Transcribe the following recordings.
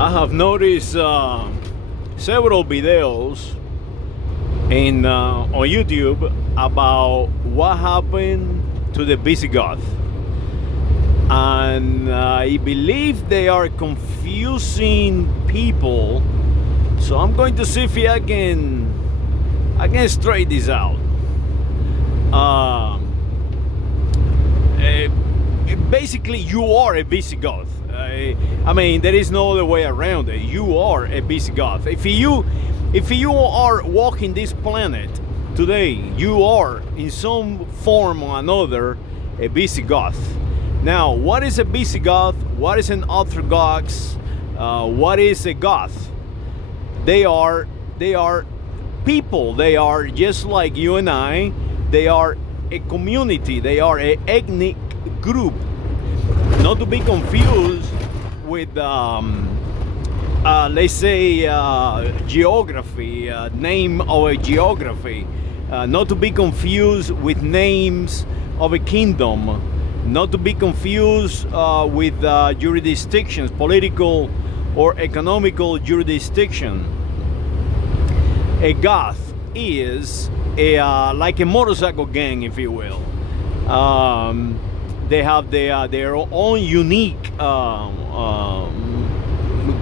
I have noticed several videos on YouTube about what happened to the Visigoth, and I believe they are confusing people. So I'm going to see if I can straighten this out. Basically, you are a Visigoth. I mean, there is no other way around it. You are a Visigoth. If you are walking this planet today, you are in some form or another a Visigoth. Now, what is a Visigoth? What is an Orthodox? What is a Goth? They are people. They are just like you and I. They are a community. They are an ethnic group. Not to be confused with, let's say, geography, name of a geography. Not to be confused with names of a kingdom. Not to be confused with jurisdictions, political or economical jurisdiction. A Goth is like a motorcycle gang, if you will. They have their own unique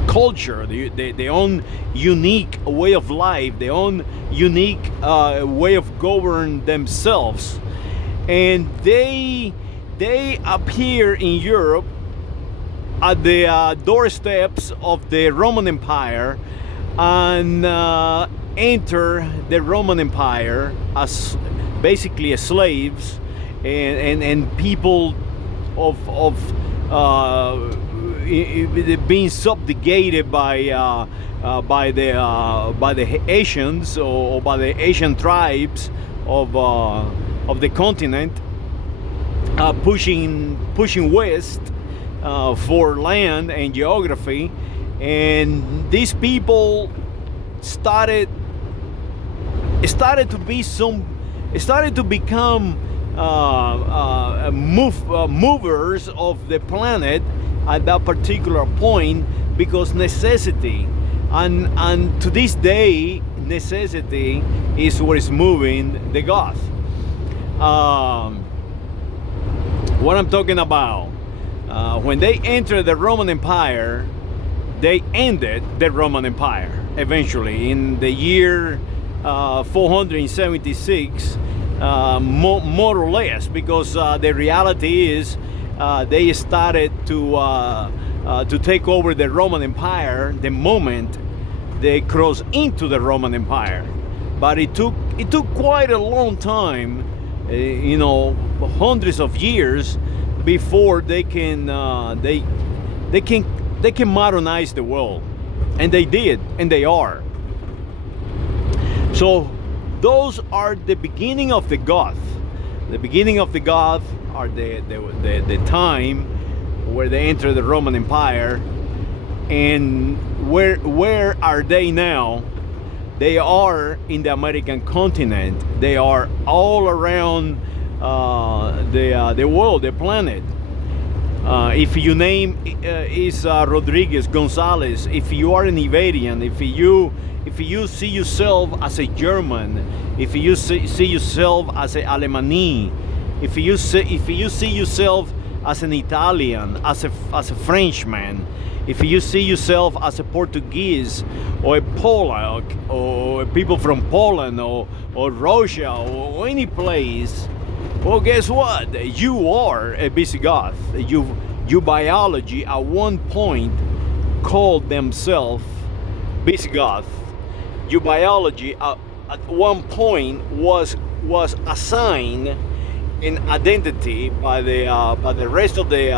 culture, their own unique way of life, their own unique way of govern themselves, and they appear in Europe at the doorsteps of the Roman Empire and enter the Roman Empire as basically as slaves and people of being subjugated by the Asians or by the Asian tribes of the continent, pushing west for land and geography, and these people started to become movers of the planet at that particular point, because necessity, and to this day necessity is what is moving the Goth. What I'm talking about, when they entered the Roman Empire, they ended the Roman Empire eventually in the year 476, more or less, because the reality is they started to take over the Roman Empire the moment they crossed into the Roman Empire. But it took quite a long time, hundreds of years before they can modernize the world, and they did, and they are. So those are the beginning of the Goth. The beginning of the Goth are the time where they enter the Roman Empire. And where are they now? They are in the American continent. They are all around the world, the planet. If your name is Rodriguez, Gonzalez, if you are an Iberian, if you see yourself as a German, if you see yourself as an Alemany, if you see yourself as an Italian, as a Frenchman, if you see yourself as a Portuguese or a Polak or people from Poland or Russia or any place, well, guess what? You are a Visigoth. Your biology at one point called themselves Visigoth. Your biology at one point was assigned an identity by the rest of the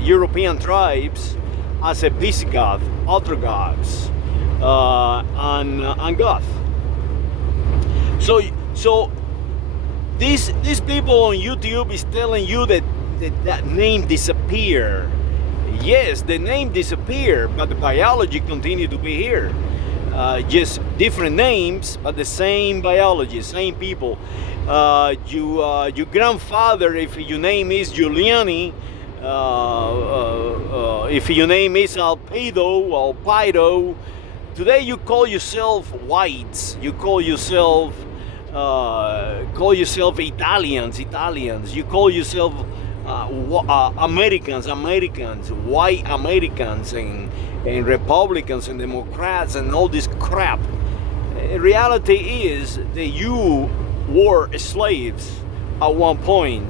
European tribes as a Visigoth, Orthodox, and Goth. So these people on YouTube is telling you that name disappeared. Yes, the name disappeared, but the biology continued to be here. Just different names, but the same biology, same people. Your grandfather, if your name is Giuliani, If your name is Alpedo or Pido, today you call yourself whites. You call yourself Italians. You call yourself Americans, white Americans, and Republicans and Democrats and all this crap. Reality is that you were slaves at one point,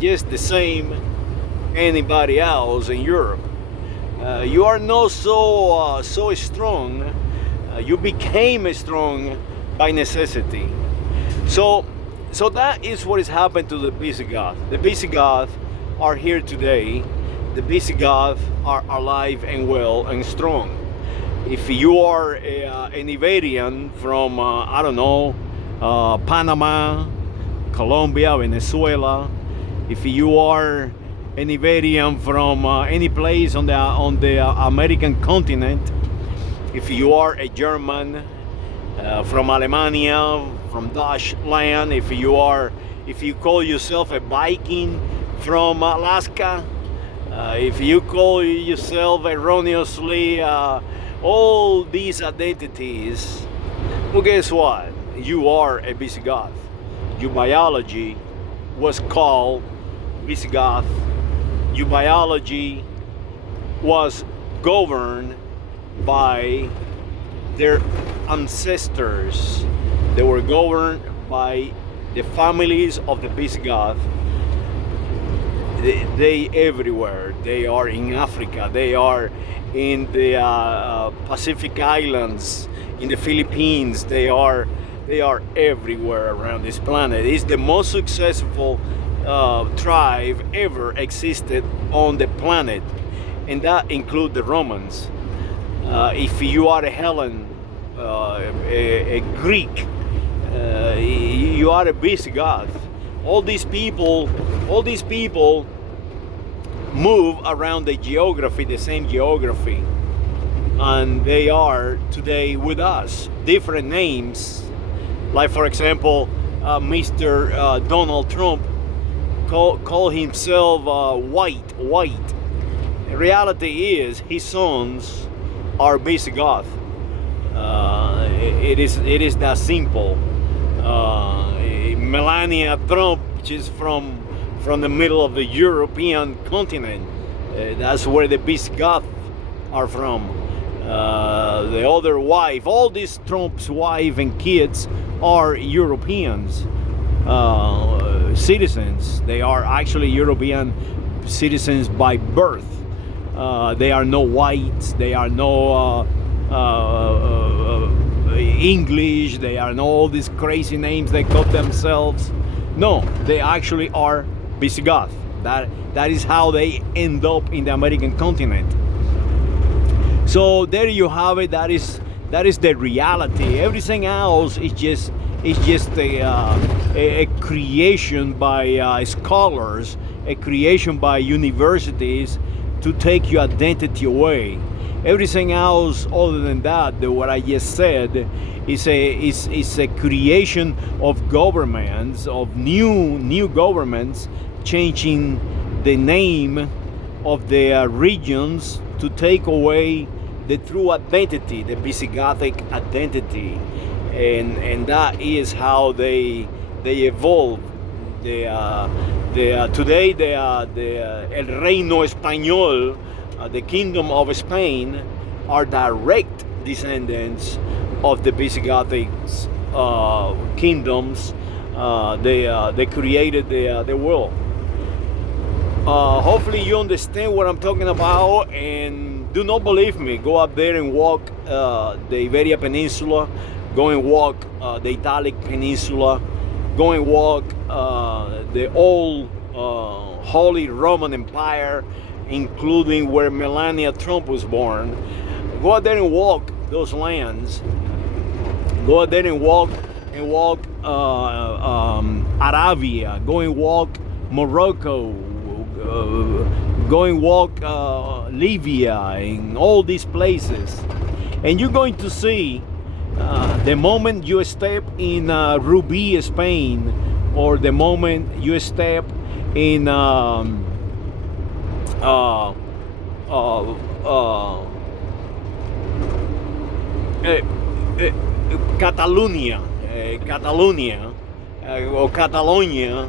just the same anybody else in Europe. You are not so strong. You became strong by necessity. So that is what has happened to the Visigoths. The Visigoths are here today. The Visigoths are alive and well and strong. If you are an Iberian from Panama, Colombia, Venezuela, if you are an Iberian from any place on the American continent, if you are a German from Alemania, from Dutch land, if you call yourself a Viking from Alaska, if you call yourself erroneously all these identities, well, guess what? You are a Visigoth. Your biology was called Visigoth. Your biology was governed by their ancestors. They were governed by the families of the Visigoth. They everywhere. They are in Africa. They are in the Pacific Islands, in the Philippines. They are everywhere around this planet. It's the most successful tribe ever existed on the planet, and that includes the Romans. If you are a Hellen, a Greek, you are a Visigoth. All these people move around the geography, the same geography, and they are today with us. Different names, like for example, Mr. Donald Trump call himself white. The reality is his sons are Visigoth. It is that simple. Melania Trump, which is from the middle of the European continent. That's where the Visigoths are from. The other wife, all these Trump's wife and kids are Europeans citizens. They are actually European citizens by birth. They are no whites. They are no English. They are no all these crazy names they call themselves. No, they actually are Visigoth. That is how they end up in the American continent. So there you have it. That is the reality. Everything else is just a creation by scholars, a creation by universities to take your identity away. Everything else other than that, what I just said, is a creation of governments, of new governments, changing the name of the regions to take away the true identity, the Visigothic identity, and that is how they evolve. Today the El Reino Español, the Kingdom of Spain, are direct descendants of the Visigothic kingdoms. They created the world. Hopefully you understand what I'm talking about, and do not believe me, go up there and walk the Iberia Peninsula, go and walk the Italic Peninsula, go and walk the old Holy Roman Empire, including where Melania Trump was born. Go out there and walk those lands. Go out there and walk Arabia. Go and walk Morocco. Go and walk Libya and all these places, and you're going to see the moment you step in Ruby, Spain, or the moment you step in uh, uh, uh, Catalonia, or Catalonia,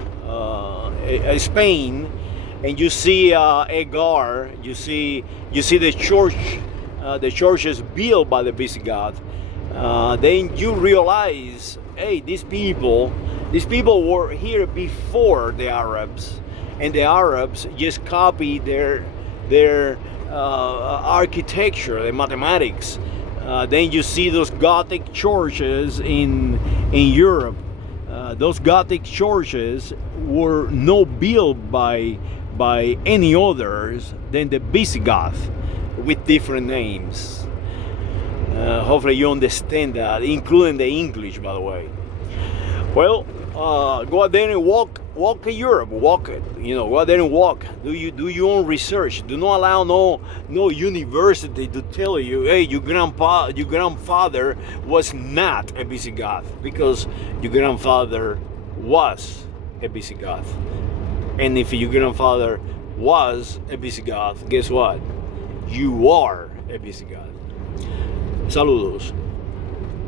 Spain, and you see Egar, you see the churches built by the Visigoth. Then you realize, hey, these people were here before the Arabs, and the Arabs just copied their architecture, the mathematics. Then you see those Gothic churches in Europe. Those Gothic churches were not built by any others than the Visigoth, with different names. Hopefully you understand that, including the English, by the way. Well, go out there and walk in Europe. Walk it. Go out there and walk. Do your own research. Do not allow no university to tell you, hey, your grandfather was not a Visigoth, because your grandfather was a Visigoth. And if your grandfather was a Visigoth, guess what? You are a Visigoth. Saludos.